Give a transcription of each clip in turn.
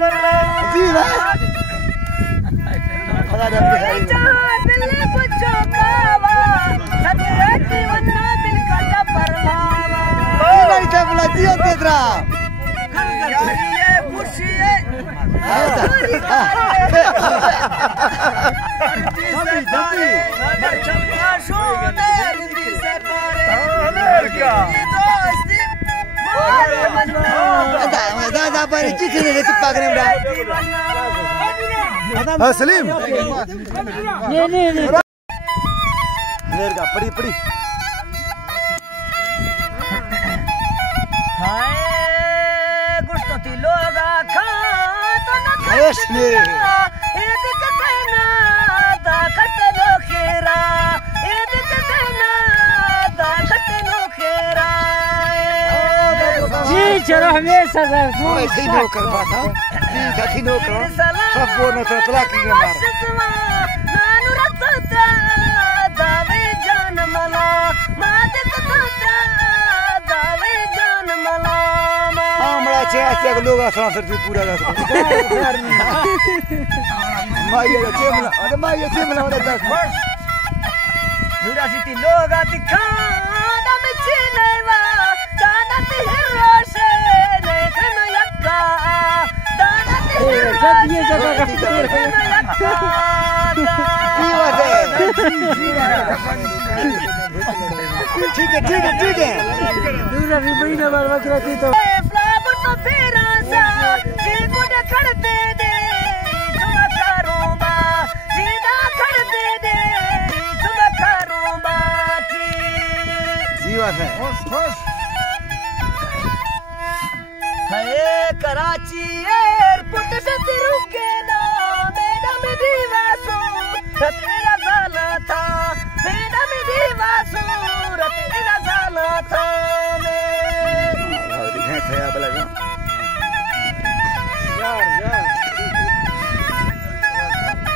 जी ना सलीम पड़ी पड़ी चलो हमेशा ऐसे ही नो कर पाता जी नो करो सब बोल न तला की मार दावे जान मला माते तोता दावे जान मला हमरा छे ऐसे लोग आसान से पूरा कर माये चेमला अरे माये चेमला वाला दस पूरा सिटी लोग दिखा दम चिनेवा दादा ते रोशे ने खन यक्का दादा ते सब ये जगह का यक्का ठीक है दूर भी बड़ी ना बार बार करती तो फ्लावर तो फेरा सा जी गुड खड़ दे दे तुम करूंगा सीधा खड़ दे दे तुम करूंगा जी बात है है कराची एयरपोर्ट से रुके ना मेरा में दीवासू तेरा साला था मेरा में दीवासू तेरा साला था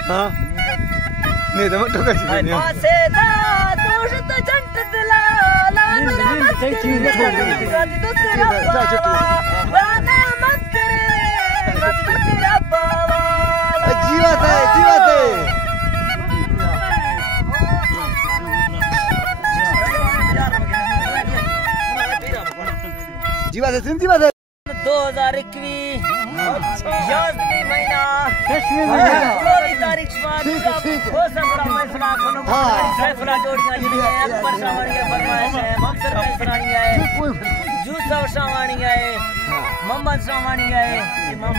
हाँ नहीं तो मत कर चुके हैं पासे दा दोष तो जंट दिला लाल मत दूसरा बाना मत करे तेरा बाबा जीवत है जीवत है 2021 यादवी महीना 24 तारीख हो सकता फैसला कोनो फैसला जोड़ियां जी अकबर सावणी फरमाइश है ममसर फैसलानी है यूसुफ सावणी है मोहम्मद सावणी है इमाम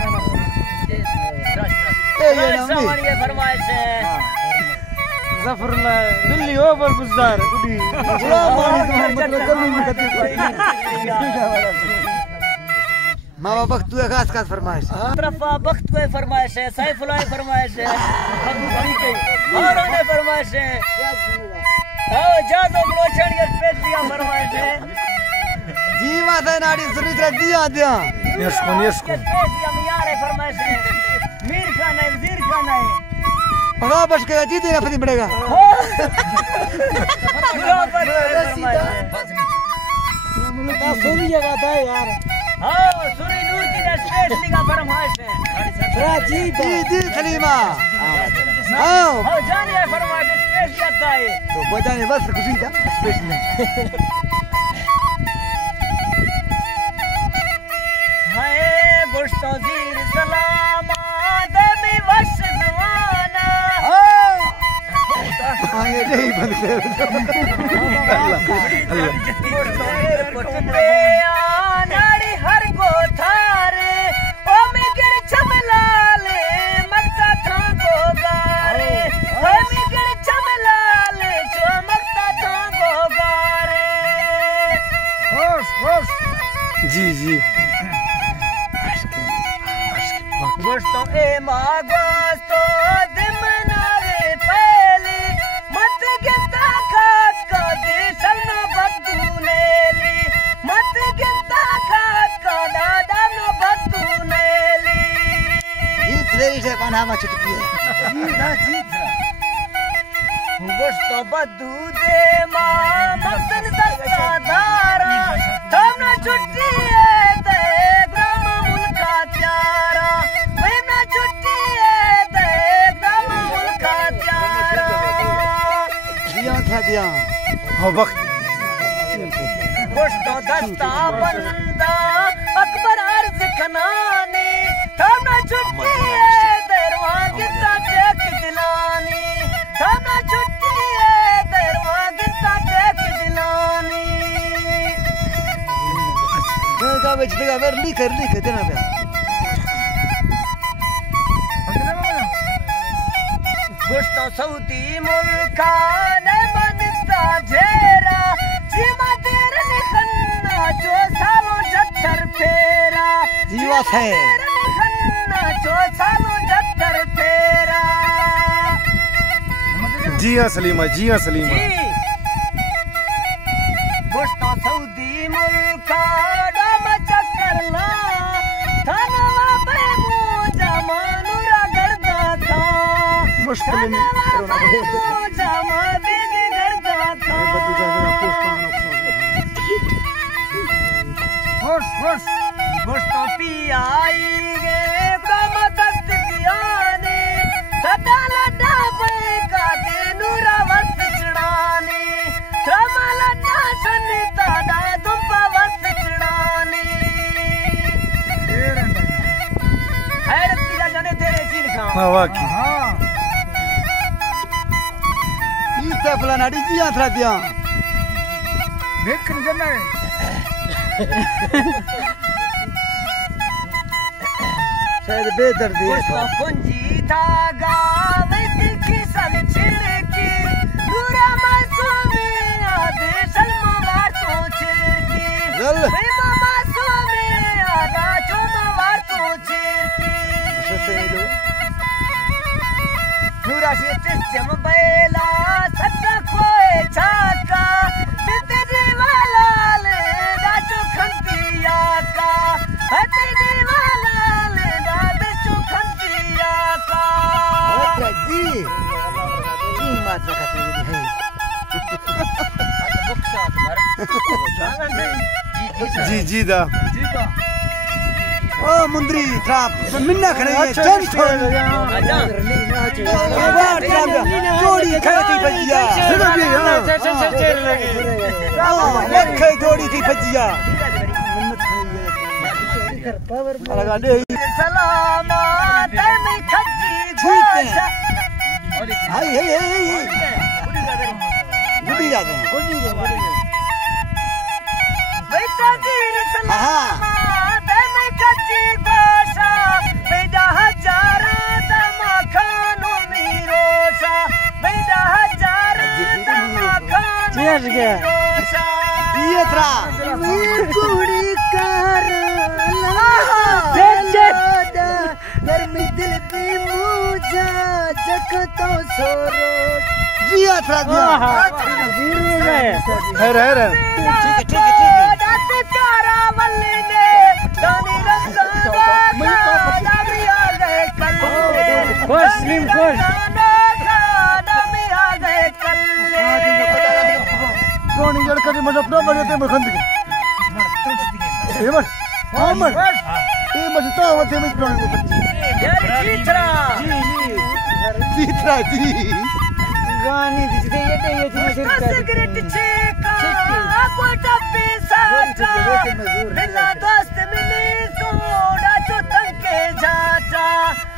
सावणी फरमाइश है जफरुल्लाह दिल्ली ओवर बुज़ार उड़ी मावा वक्त तू खास फरमाइश तरफा वक्त को फरमाइश है सैफुल्लाह फरमाइश है और ने फरमाइश है जादो ब्रोचन के पेटिया फरमाइश है जीवा है नाड़ी सुरित्रा दिया यस्को पेटिया मियार फरमाइश है मीर खान है वजीर खान है भगा बच के जी देना फरी पड़ेगा सुनी जगह था यार हाँ सूरी नूर की स्टेज लिखा फरमाइश है जी सलीमा हाँ जानिए फरमाइश स्टेज करता है तो बजाने बस खुशी था स्टेज में हाय गोश्तो जीर सलामा दमी वश जवाना हाँ ये नहीं बंद कर नाड़ी हर को थारे ओ में गिर छमलाले मक्ता था को गारे ओ में गिर छमलाले जो मक्ता था को गारे होश जी गोश्तो ए मागोस्तो दिमनावे पहली मत गिनता खात का देशन बद्दू नेली मत गिनता खात का दादा न बद्दू नेली जीत रही से पनामा चुटकी है गोश्तो बद्दू दे मां मसन दस्ता धारा थमना छुट्टी है ते ग्राम मुल्का प्यारा दिया हो वक्त गोश्तो दस्ता बंदा अकबर अर्ज खनानी थाना छुट्टी है दरवाज़ गिरता टेक दिलानी थाना छुट्टी है दरवाज़ गिरता टेक दिलानी का बेच देगा फिर लिख देना पे गोश्तो सऊदी मुल्का ने बनता झेरा जीवा तेरे निखन्ना जो सालो जत्तर फेरा जीवा है निखन्ना जो सालो जत्तर फेरा जी हाँ सलीमा गोश्तो सऊदी मुल्का डाम चक्कर ला थाना पे मुझा मानूरा गर्दा था मुश्किल नहीं जामा दीदी गर्दा था गोश्तो पी आई गे कम दस्त दियाने सदा लड्डा पे का के नूरा वक्त चढ़ाने रमा लड्डा सुनता दा दुम्बा वक्त चढ़ाने हैरत की जाने तेरे चीन खां हाँ वाकई इसे फलाना डी जी आंसर दिया देखने जाना है शायद बेदर्दी है उसको कुंजी था गावे दिखी सब छिड़की नूरा मासूमी आदे सलमवार तो छिड़की चल बेमा मासूमी आदा चुमवार तो छिड़की नूरा से चम बैला सच्चा कोई छाका तेरे वाला ले दाचो खंतिया का तेरे वाला ले दाचो खंतिया का जी मात्रा का है जी दा ओ मुंदरी ट्राप मिन्ना खड़े है चल छोड़ जोड़ी खाती भजिया लखे जोड़ी थी भजिया सलामत में खजी छूते हाय हाय हाय गुडी जाते हैं बेटा दीर सलामत में खजी गोशा बेटा हजारा दमा खानो मीरोशा बेटा हजारा दमा खानो मीरोशा ये त्रा कुड़ी कर गर्मी दिल की मुझा जगतो सोरो जिया त्रा दिया है ठीक है दाते प्यारा वल्ली ने दानी रंग दामी आ गए कल खुश दामी आ गए कल कौन जड़ कर मत अपना मरते मखंड के ये मत हां मत ये मत तो होते में प्लान को जीतरा जी गानी दिखते ये सिगरेट छेका कोटा पिसाचा मिला दोस्त मिली सोडा जो तंके जाता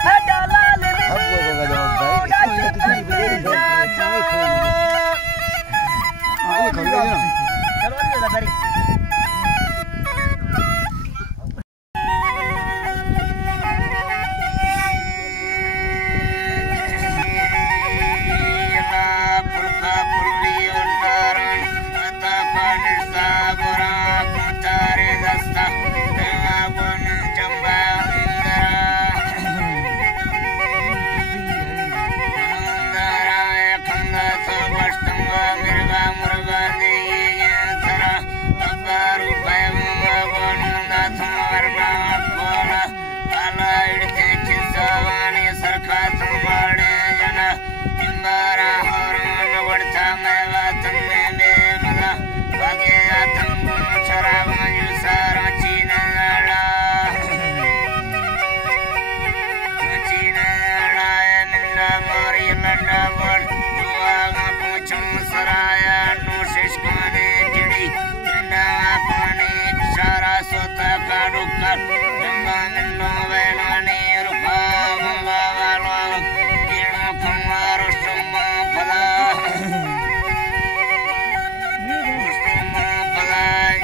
है दलाल मिली सोडा जो तंके जाता चलो नहीं बड़ी सराया नोशिश काने चिड़ी चिंडा पानी सारा सोता का रुका जंगा मिन्नो वेलानी रुका मंगा वाला कीड़ों कुमार सुमा पला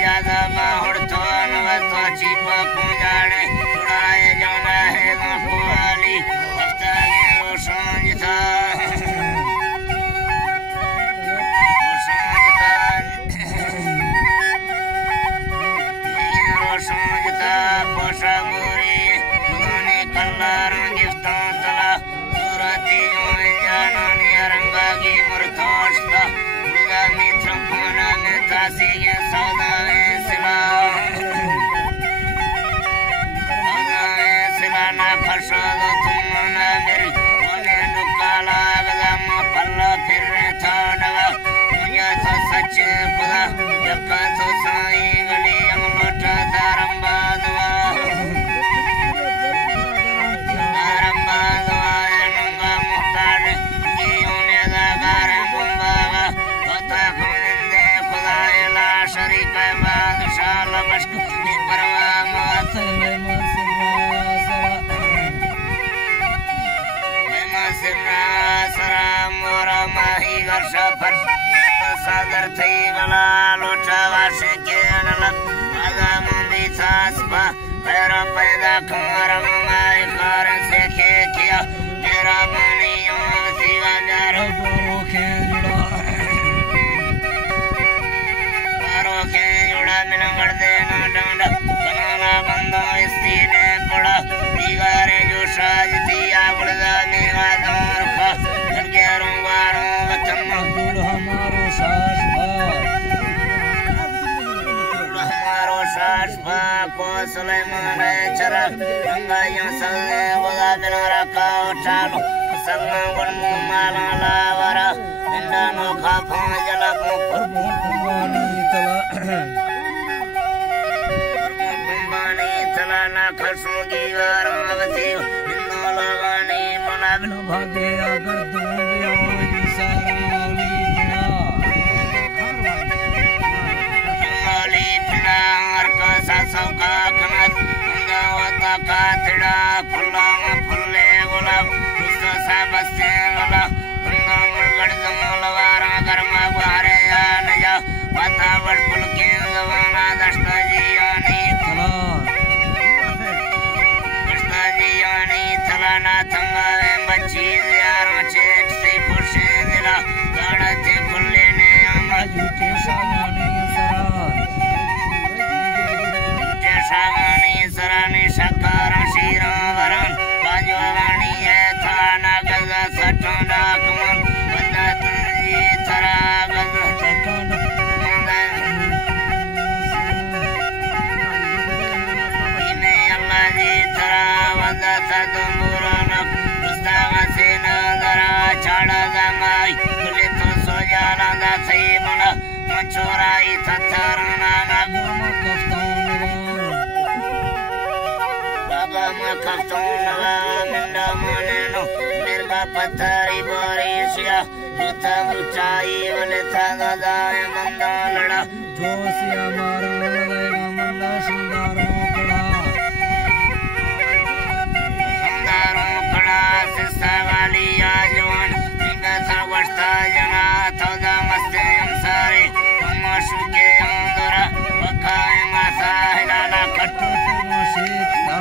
ज्यादा बाहर तो नवतो चीपा पूजाने उड़ाए जाना है मखवाली अफ्तारी रोशन था Poshaburi, Muni Kallaran Giftantala, Surati Janani Arangagi Murtoshta, Buddha Mitrampana Mitasi Sauda Sila. Sauda Silana Pashada Tumana Miri, Muni Nukala Gadama Palla Pirretadava, Munyata Sachi Buddha, Yakato Sai Gali Amlota Daramba. Sadar thai gala lota vaše ke analat ada mundi saspa tera paida kumara mai kar se ke kiya tera mani yog siva jaro guru ke juda milangar de na danda banana bando istine koda digare jo shaj diya bulda mega dor ka gargero waro vatan dul hamaro Shashpa ko Sulaiman chara ranga yang salle wala binara ka chalo sangan mumala lavara indano ka phajala kurbani tala na khasugi varavati indolagani manabnu bhage agar dunyo sarali Sauka kanas, Andawata katida, Pulang pulle gulab, Usta sabaste gula, Ungamul gardamul vara garma vare anaya, Patawad pulkin zavana dashtajiyani thala. Dashtajiyani thala na thanga bachi ziyaro chek se khushe dila, Gadate pulle ne amajute shagani sara. Shagani sarani shakara shiravaran Kajwavani ethana gaza satanda kuman Vadatuji thara gaza satanda Ine allaji thara vadatadumburanak Ustava sinadara chada zamai Kulito sojalanda saimana Manchurai tatharana naguma kaftanava Makaftunava mindamunenu Mirga patari barisya Duta muchai valita gadaya mandalada Josya mara ladaiga manda sundaro kada Sundaro kada sissa vali ajuan Ninga sarvashta jana Tauda mastayam sari Amma shuke andura Vakaya masahilana kattu Shikta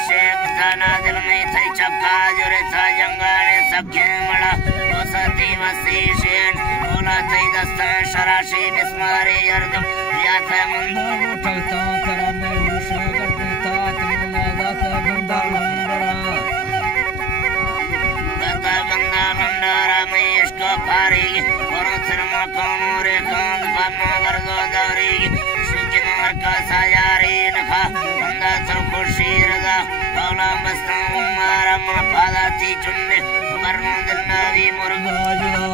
Shekta dil mein thai chakka jure tha jangare sakhe mala dosati vasi shen ola thai dasta sharashi bismari yarjum ya tha mandaru thalta karam urusha karte tha tamna data ganda mandara mein isko pari koro sirma kamore kand panna gardo dari shukimar ka sayari nakha anda sab khushirda Kaula bastam umara ma padati chunne Umarnu dilna vi murga juda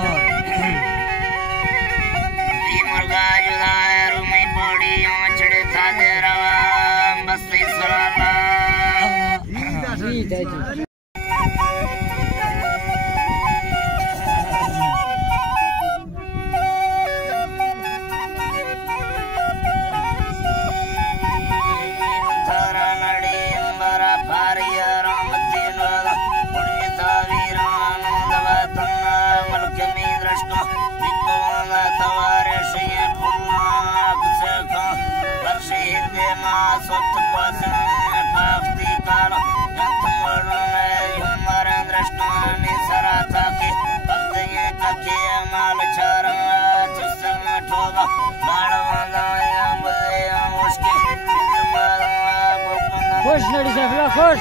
Rumi podi chide thade rava Basti sarala खुश नड़ी सफला खुश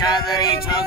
चादरी चौक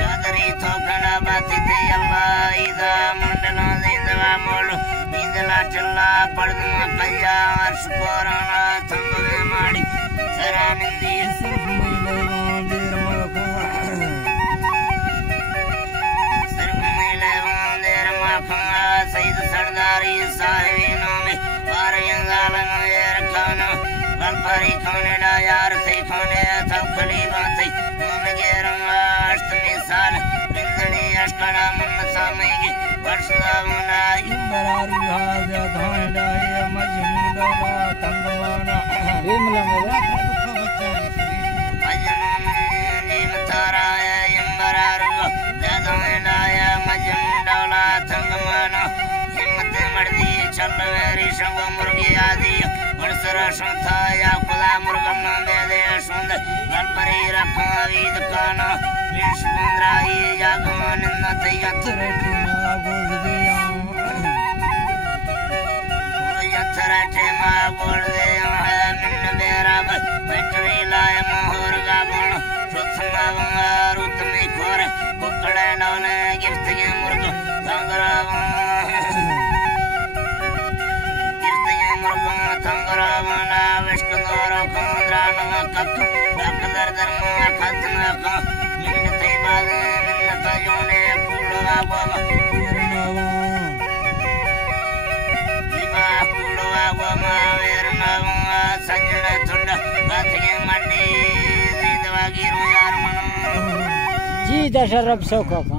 चादरी थोकना बाती थे अल्लाह इदा मंडला जिंदवा मोल निंदला चल्ला पड़दमा कया अर्श कोराना थंबवे माड़ी सरानिंदी सिर्फ मैले वांदेर मलको सिर्फ मैले वांदेर मलको सईद सरदारी साहिबीनो में पारियं जालन यार खाना गलपरी खाने ना यार से खाने थकली बाती तुम गेरंगा अष्टमी साल बिंदनी अष्टना मन सामेगी वर्षदावना इंबरारी हाज़ा धायना ये मजनू दवा तंगवाना बिमला मेरा मजनू नीम तारा ये इंबरारी धायना ये मजनू दवा तंगवाना हिम्मत मर्दी चल मेरी शंग मुर्गी आदि वर्षरा शंथा या खुदा मुर्गम दे दे सुंद गलपरी रखा ईद काना विश पंद्राही या गमान नत यत्रे मा गोड़ दिया यत्रे मा गोड़ दिया है मिन मेरा बैटरी लाए मोहर गाबण सुथमा रुत में खोर कुकड़े नौने गिरते मुर्ग तंगरा तंगरावना विष्णुदोरो कंद्रानव कक दर धर्म खतना का मिन्नते बाद मिन्नत जोने कुलवा बाबा वीरनावा दीवा कुलवा बाबा वीरनावा सजन थुड गाथे मड्डी जिंदवा गिरो यार मनो जी दशरब सौका का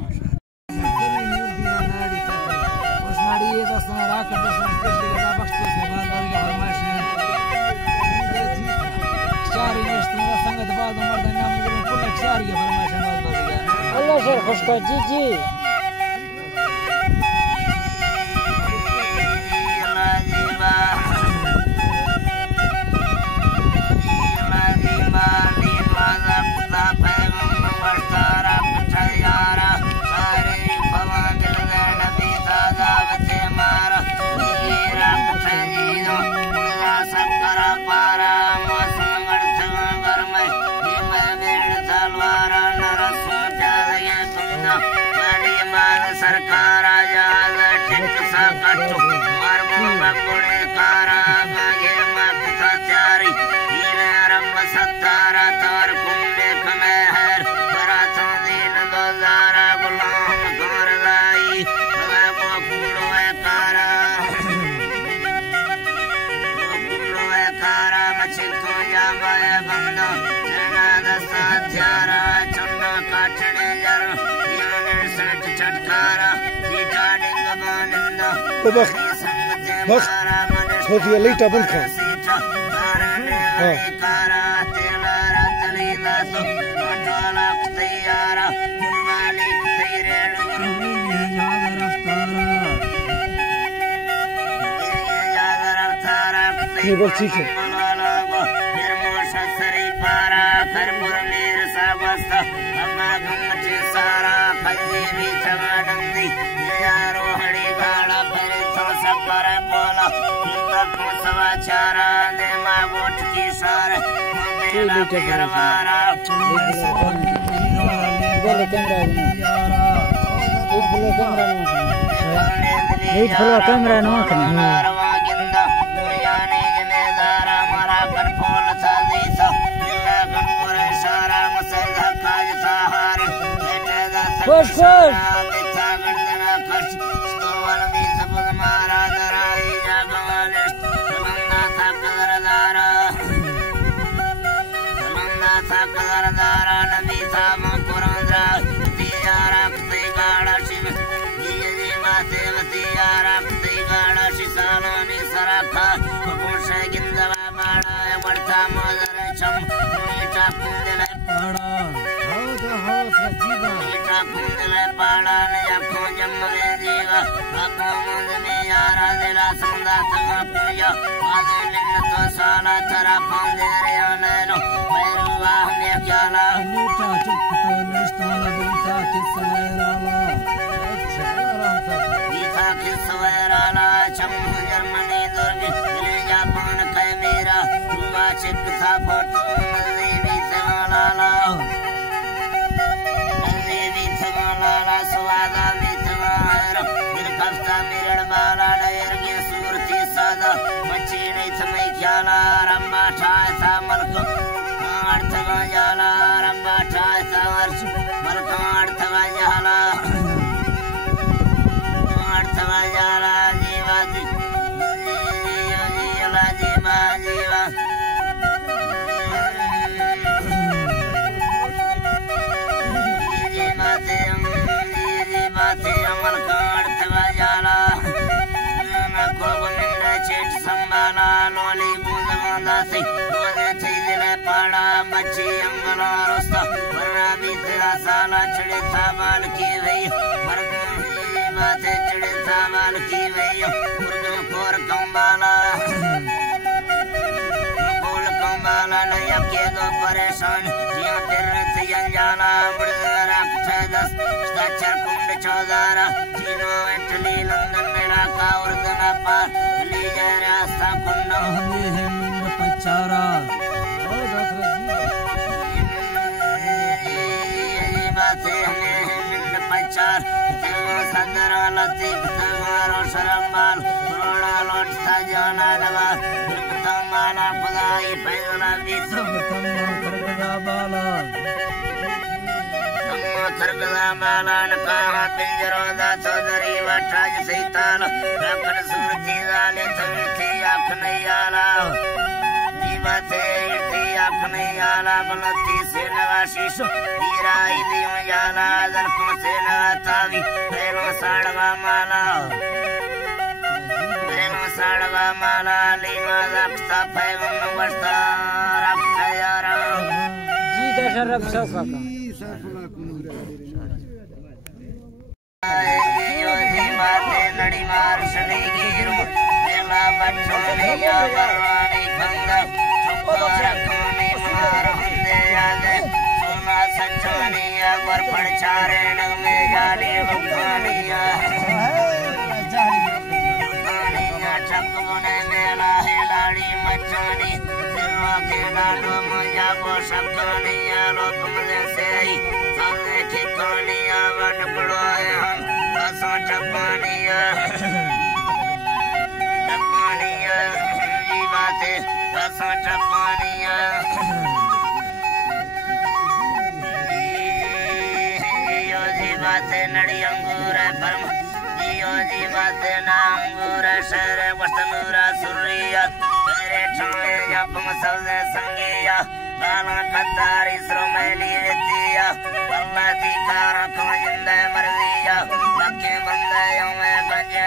उस नाड़ी ये दोस्तों रात दोस्तों स्पेशली का बख्श से संगत बाद उमर दिन नाम में कुल अक्षर ये फरमाइश माल दिया अल्लाह सर खुश कर जी जी अल्लाह जीवा ली वाला खुदा पैगंबर वर्तारा पछयारा सारे भवन दिल नबी दादा बचे मारा नीरा पछजीनो खुदा सकरा पारा मौसम तलवार नरसों जाए तुमना बख छोटी लाइट बंद कर ये बस ठीक है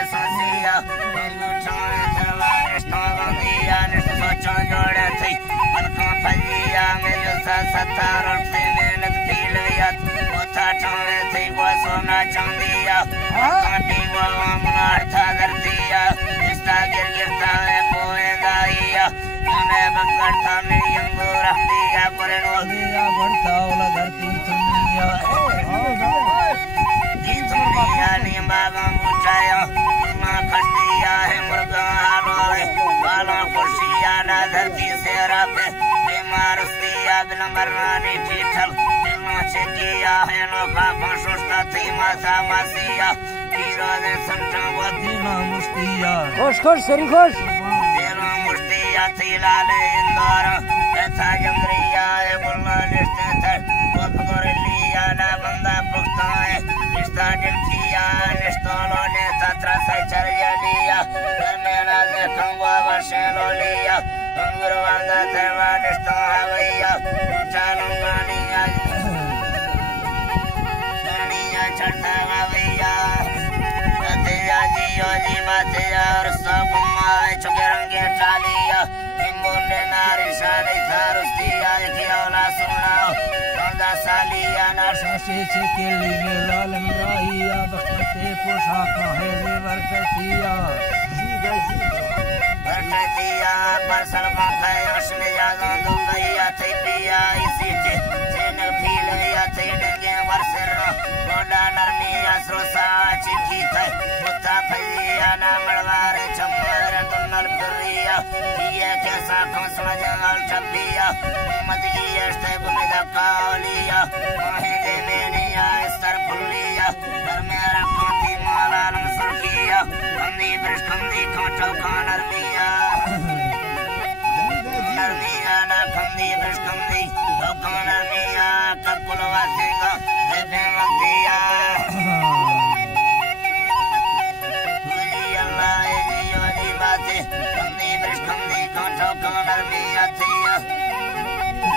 Sosia सोचो जोड़े थी पलकों फजिया मेरे सतार उठते मेहनत पील गया उठा ठोंगे थी वो सोना चांदिया कांटी वो अमलार था धरतिया इसका गिर गिरता है पोए दाइया उन्हें बकरता मेरी अंगूर दिया परनो दिया बढ़ता वाला धरती दुनिया दी दुनिया ने बागा बुझाया ना खस्तिया है मुर्गा हालोए वाला खुशिया ना धरती से राफे बीमार दिया बिना मरनानी ठीठल बिना चिकिया है नोखा फंसुस्ता थी माता मासिया हीरो ने संता वो दिना मुस्तिया खुश खुश सरी खुश दिना मुस्तिया थी लाले इंदौर ऐसा जंगरिया है बुल्ला निश्ते थे वो फगोरिलिया ना बंदा पुख्ता है निश्ता दिल किया निश्तोलो ने सत्र से चरिया लिया घर में नाज़े खंगवा बशेलो लिया अंगुर वांदा तेवा निश्ता हवैया ऊंचा लंगानिया गानिया चढ़ता हवैया तेजा जियो जी बातेजा और सब मावे चुके रंगे चालिया इम्बुंडे नारी शादी थारुस्तिया खिलौना सुनाओ कंदा सालिया ना सासी चिकेली में लालम राहिया बखते पोशाका है वे बरकतिया बरकतिया पर सलमा खाए उसने यादों दुबईया थी पिया इसी चेन फील या थी डंगे वर्षरनो गोडा नरमिया सरोसा चिकी थे बुता फैया ना मड़वारे चम्मर तुन्नल फिरिया ये कैसा खोसला जंगल चपिया उम्मत की यश्ते गुमिदा कालिया माहिदे मेनिया स्तर फुलिया घर में रखती माला नमसरकिया कंदी ब्रश कंदी खोटो कानर मिया नरमिया ना कंदी ब्रश कंदी तो कानर मिया ककुलवा सिंगा देवे मतिया कंदी ब्रश कंदी खोटो कानर मिया थिया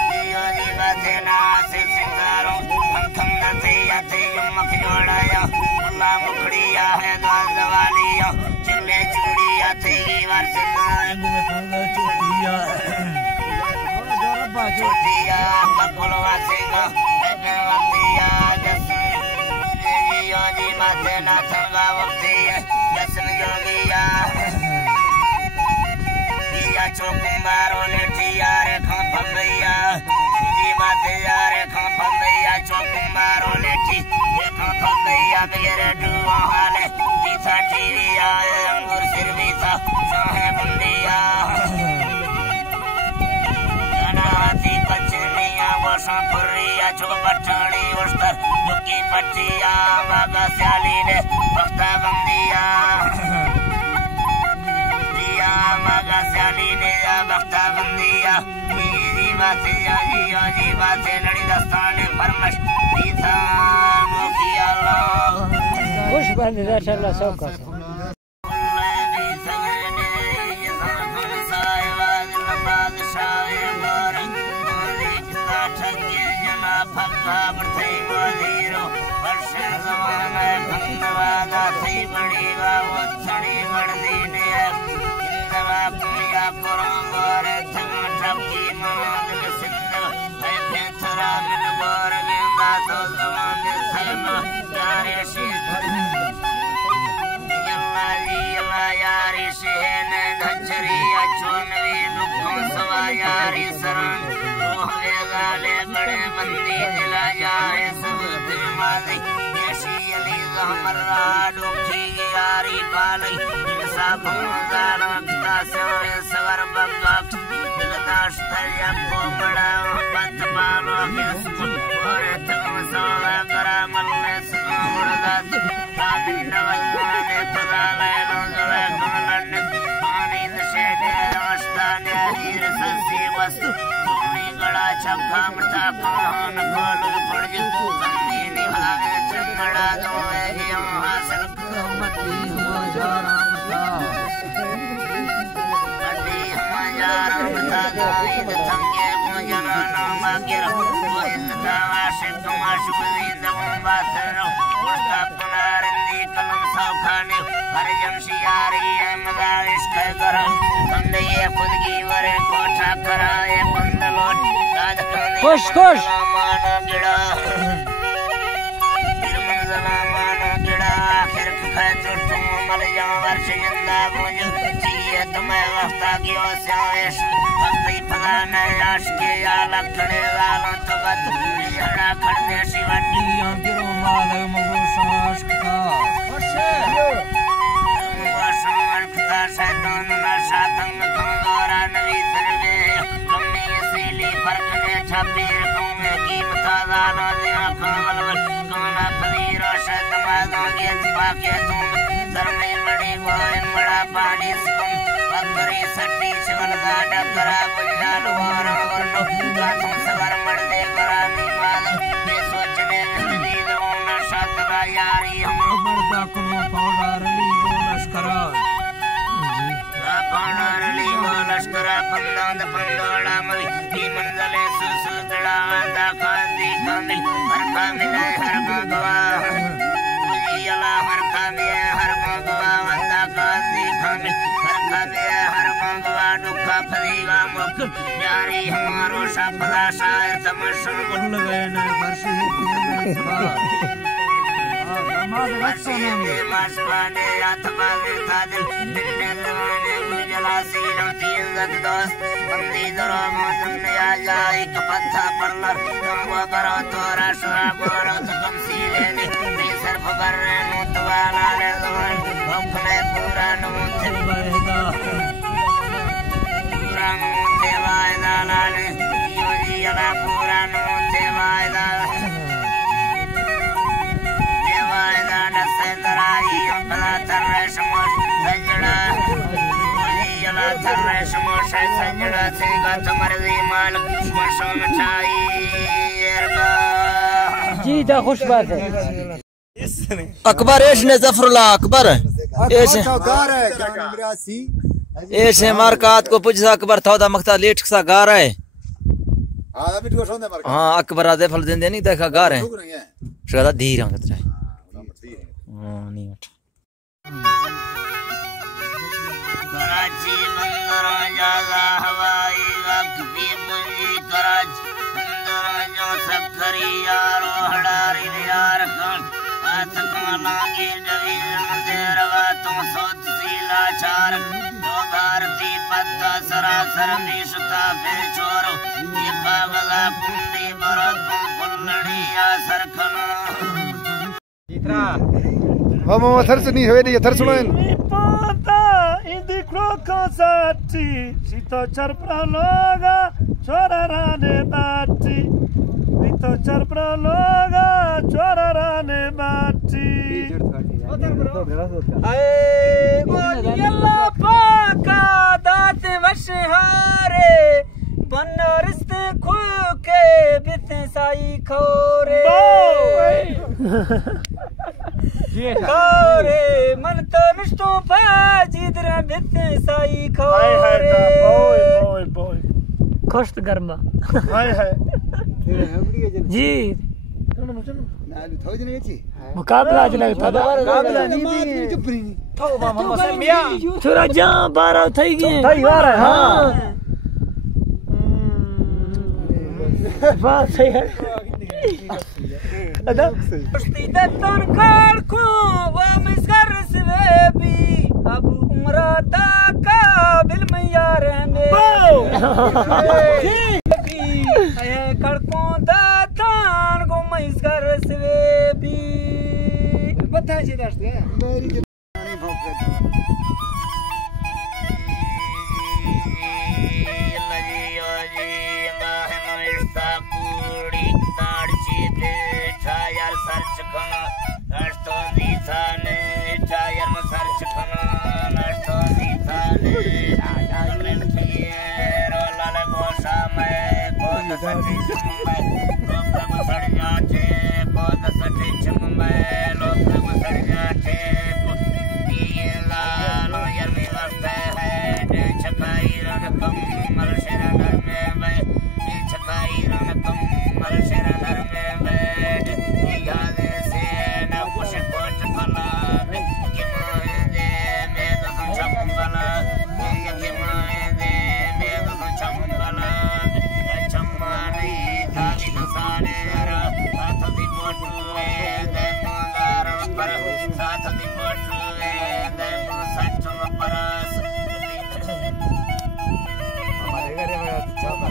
जियो जी बाते ना से सिंगारो हम थम न थिया थे युमक जोड़ाया मुल्ला मुखड़िया है द्वार वालिया चिल्ले चूड़िया थी वार से गुमे फंगा चूड़िया चूड़िया ककुलवा सिंगा देवे मतिया जैसे जियो जी बाते ना थंगा वक्ति जैसे योगिया चौकुम्बारो लेठिया रे खां फंगैया जी बाते यारे खां फंगैया चौकुम्बारो लेठी ये खां फंगैया बेरे डुआ हाले जीथा टीरिया अंगूर सिरवी था चाहे बंदिया जना हाथी कचनिया वो सांपुरिया चुक पठानी उस्तर चुकी पट्टिया बागा स्याली ने बख्ता बंदिया मागा स्याली ने बख्ता बंदिया जी बाते जी बाते लड़ी दस्ताने फरमश दीथा मोखिया लो खुश बन रहा सब का बड़े बंदी दिला जाए सब दिमागी ऐसी अली हमरा डोखी यारी पाली इंसा भूदाना किता से सवर बगक दिलदाश थया को बड़ा बत पालो किस और तुम सोला करा मल्ले सुरदास काबिन नवने खुदा ले नजरे कमलन पानी नशे दे रास्ताने हीर ससी वस्तु गड़ा छक्का मरता कौन गोलू पड़ जू संदी निभावे चमड़ा दो ये हासिल मती हमारा मता मती हमारा मता गाइद थंगे मुजना नाम गिर वो इल्ता आशिक माशुबी दम बासरो उसका पुनारंदी कलम साखाने हर जमशियारी मदाइश कर गरम ये खुद की वरे कोठा कराए बंदलोट दाद खाने खुश खुश मानो गिड़ा मंजला मानो गिड़ा आखिर खाए तो तुम मर जाओ वर्ष जिंदा बुझ जिए तुम्हें वफ्ता की ओस्यावेश वक्ती पता नहीं आशके या लखने वालों तो बद यड़ा खड़ने शिवनी गिरो मालक मगो साश का का शैतान नशा तंग कंगारा नवी सरवे कमी सीली फर्क ने छपीर कौमे कीमत आजाना दिया खावल काना फलीर शद मादा के पाके तुम सरमे मड़ी गोय मड़ा पानी सुम बकरी सट्टी शिवल गाडा करा बुझाल वारा वरनो गाथम सवर मड़दे करानी माल ये सोचने जदीद नशा तला यारी हम मर्दा को पौड़ारली गो लश्करा पाणारली लश्करा पंदांद पंदोड़ा मवी की मंजले सुसुदड़ा आंदा कांदी कामिल हर कामिल हर भगवा उजियला हर कामिल हर भगवा आंदा कांदी कामिल हर कामिल हर भगवा दुखा फरीगा मुख यारी हमारो शब्दा शायर तमशुर गुल गए न वर्षी सभा मासवाने आत्माने तादिल दिने लवाने गुजलासी लमती इज्जत दोस्त बंदी दरो मौजम ने आ जाए कपत्था पल्लर तुमको बरो तोरा शुरा गोरो तुम सीलेनी भी सरफ बर्रे नूतवाला ले जवान अपने पूरा नूते वायदा पूरा नूते वायदा लाले योजी अला पूरा नूते वायदा सेंदराई अपना तरश मोश संजड़ा यला तरश मोश संजड़ा से गत मर्जी मालिक मशो मिठाई एरगा जी दा खुश बात है अकबर एश ने जफरुल्ला अकबर एश एश मारकात को पुजसा अकबर थोदा मखता लेट सा गा रहा है हां अकबर आदे फल देंदे नहीं देखा गा रहे हैं शायद धीरे अंगत रहे नहीं उठ कराची बंदर जागा हवाई वक्त भी बुझी कराची बंदर जो सक्करी यारो हड़ारी यार खान हाथ कालांगी जवीन देरवा तुम सोत सीला चार तो भारती पत्ता सरासर निशता फिर छोरो ये पागला कुंडी बरत फुल्लड़ी या सरखना इतरा मामा थर से नहीं होए नहीं थर सुनो पाता इंदी क्रोको साटी सीतो चरप्रा लोगा छोरा राने बाटी सीतो चरप्रा लोगा छोरा राने बाटी आए गोलियल्ला पाका दात वशहारे बन्ना रिश्ते खुल के बिते साई खोरे खोरे मन तो निष्ठों पाजीदरा बिते साई खोरे खुश गर्मा जी मुकाबला आज लगता था थोड़ा जहाँ बारह थई गए हाँ बात सही है कुश्ती दत्तन कार को वो मिसकर सवेबी अब उम्र का बिल में यार में ये कड़कों दातान को मिसकर सवेबी बता जी दर्द है सर्च खना नष्टो दीथाने टायर में सर्च खना नष्टो दीथाने आजान थिए रोला ले गोशा में कोद सटी में लोग गुसड़ जाते कोद सटी में लोग गुसड़ जाते ये लालो यमी वक्त है छपाई रन कम मलशरा नर में मैं छपाई रन कम मलशरा नर में बैठ यादे से ना कुछ कोट फला कि मां दे मैं तो छपला कि मां पर साथ दी बटुए दे सच परस हमारे घर में चापा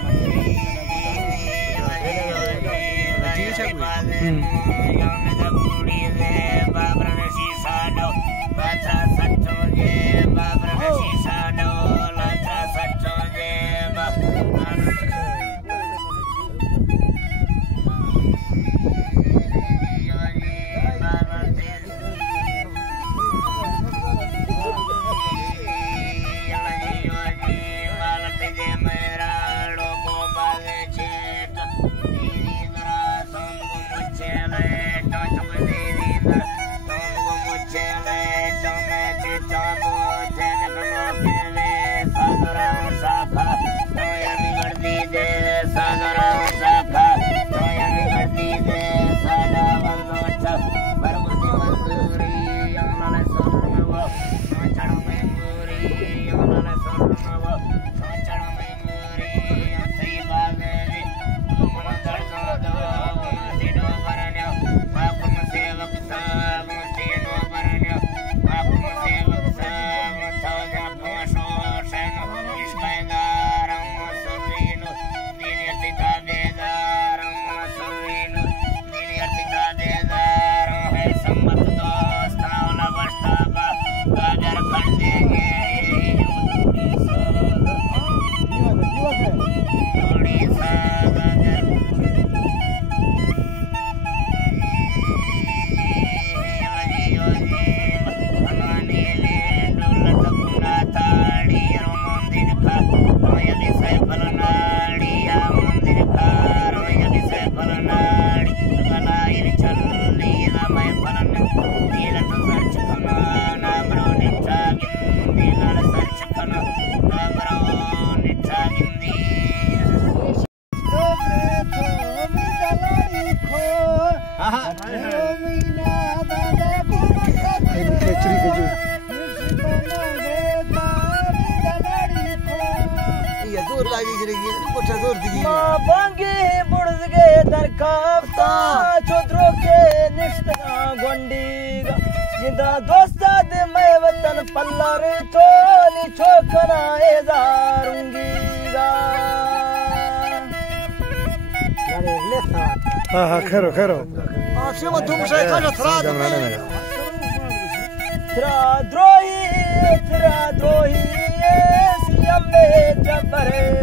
खैरो खैरो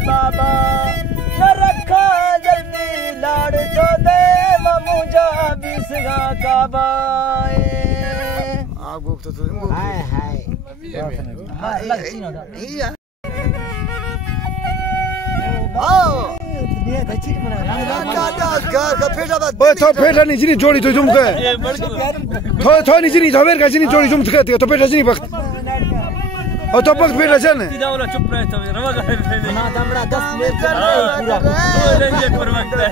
बाबा न रखा जल्दी लाड़ तो दे मुझा बिसगा काबा हाय हाय तो फेटा नहीं जोड़ी तो जुम के थो नहीं धोबेर का नहीं जोड़ी जुम के तो फेटा नहीं वक्त और तो वक्त फेटा चल ने जाओला चुप रहे तो रवा ना दमड़ा 10 मिनट चल पूरा रेंज पर वक्त है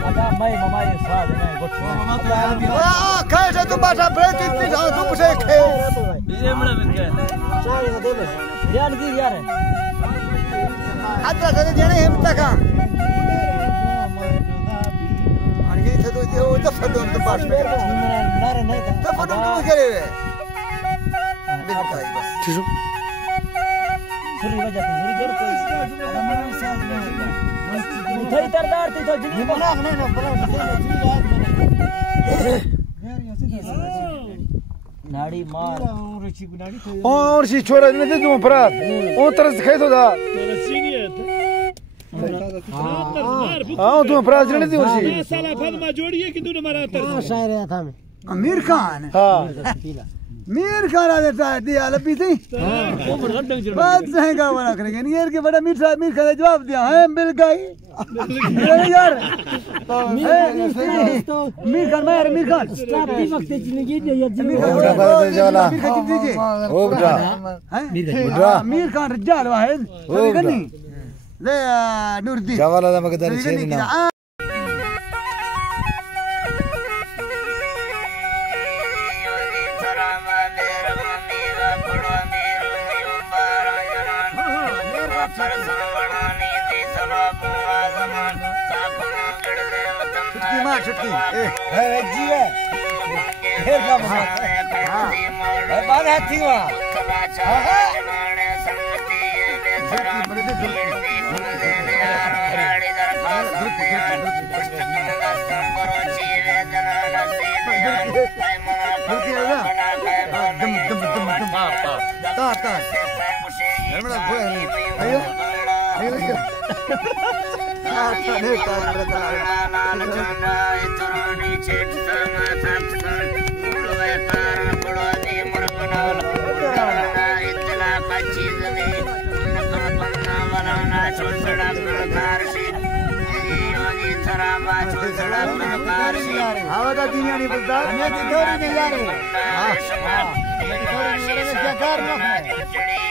दादा मैं ममाई साथ में गोठवा खाए तो बाटा ब्रेक इतनी जाओ तुम से खे ये मना में क्या चाय दे ले ध्यान की यार आता करे जने हम तक आणखी इथे तो फडून तो पास में नारे नहीं था तो फडून तो करे बिल्कुल बस ठीक सुरी वजह से सुरी जोर कोई थई तरदार थी तो जिनी बना नहीं ना बना नाड़ी मार और सी छोरा ने दे तुम परात ओ तरस खाई तो दा हां तुम परात ने दी उसी साला फदमा जोड़ी है कि तूने मारा तरस शायर है था में अमीर खान हां मीर खान आ देता है दिया लपी थी बात सहेगा वाला करेंगे नीर के बड़ा मीर साहब मीर का जवाब दिया है मिल गई यार मीर खान मार मीर खान स्टाफ की वक्त जिंदगी ये मीर खान जाला मीर खान दीजिए हो बेटा मीर खान रजाल वाहिद नहीं ले नूरदीन जवाला दा मगदर छेनी ना सरसवणानी दी सभा को आजमान साखों गिड़ दे मार छुटकी है जी है फिर का हां बात है थी वहां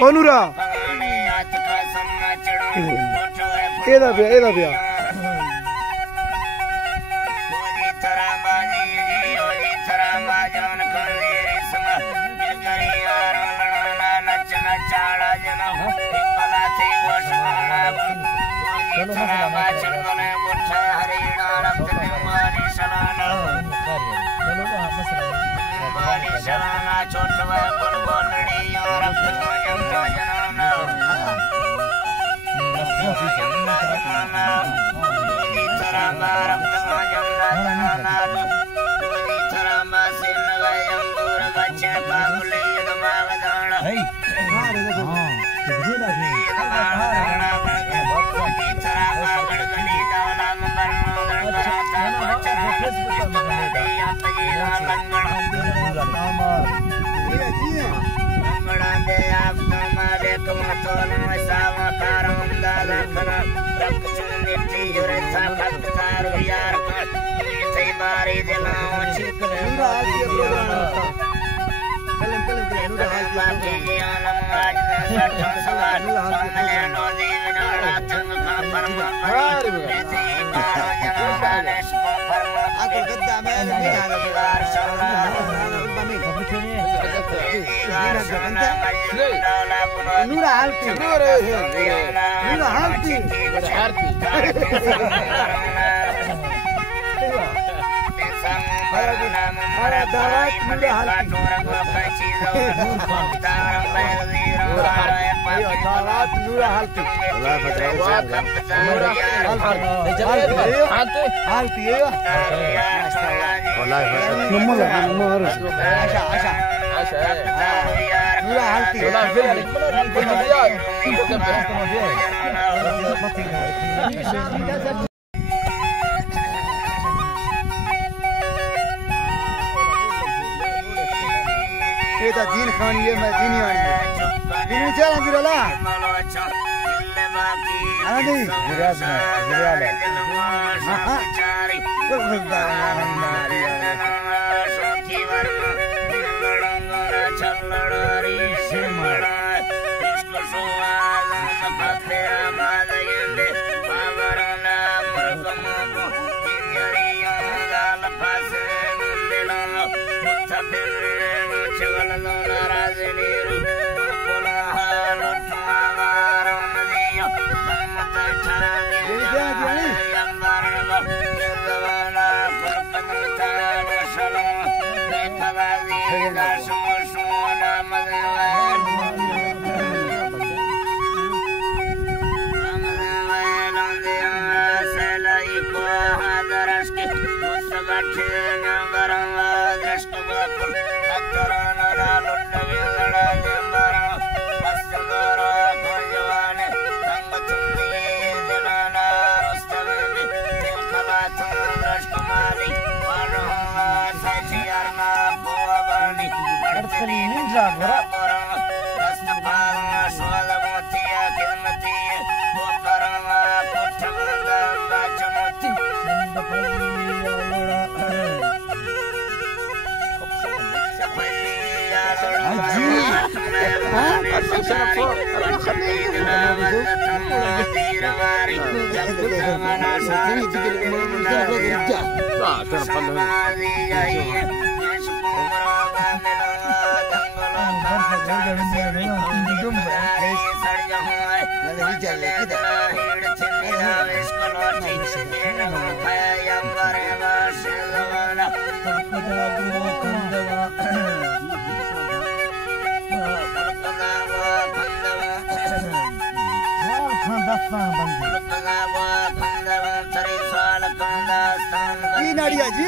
Onura. Eda bia. ये तो दीन खानी है मैं दीनी आनी है दीनी चला बिरला आने बिरला हां नाड़िया जी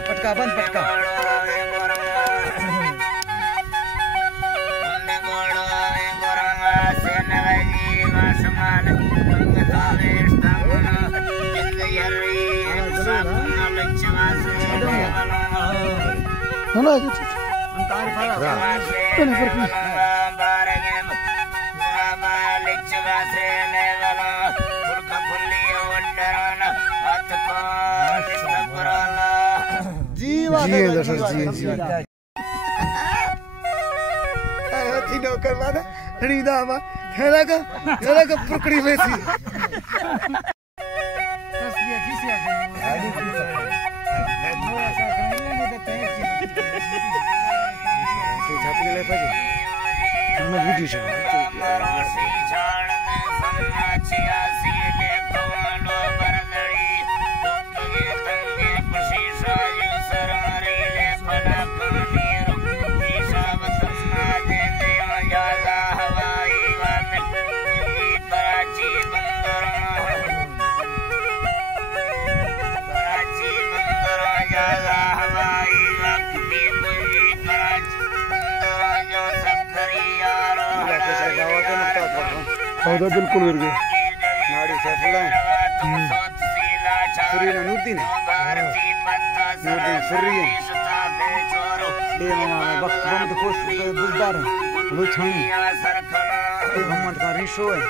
पटका बंद पटका बिल्कुल नाड़ी से नूरदीन वक्त बुजदार मोहम्मद का रिशो है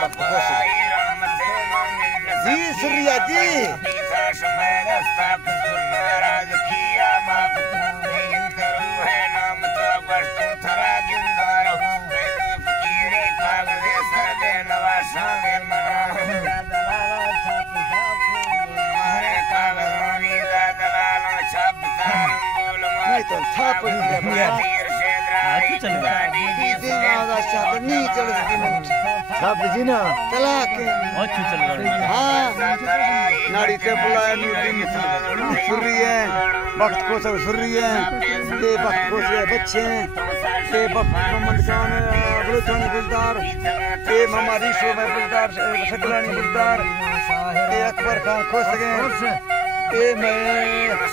बच्चा जी सुरिया जी नाड़ी से बुलाया सुर्री है वक्त को सब सुर्री है ये वक्त को से बच्चे हैं ये वक्त मोहम्मद खान बलूचानी बुलदार ये मामा रिशो में बुलदार शकलानी बुलदार ये अकबर खान खुश गए ये मैं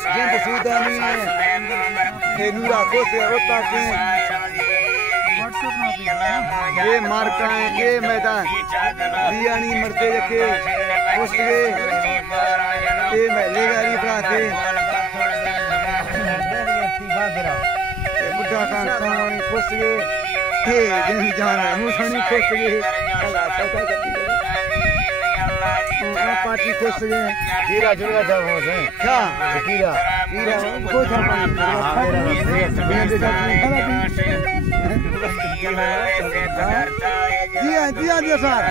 जिंद सूदानी ये नूरा खुश है होता के ये मार्का है ये मैदान रियानी मरते रखे खुश गए ये मैं लेगारी प्राथे बुढ़ा खान सामने खुश गए हे जिन जान मुसनी खुश गए अल्लाह पार्टी खुश है कीड़ा जुड़गा जब हो से क्या कीड़ा कोई था दिया सर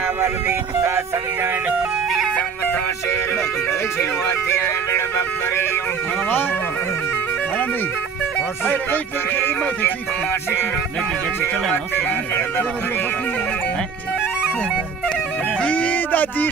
जी दादी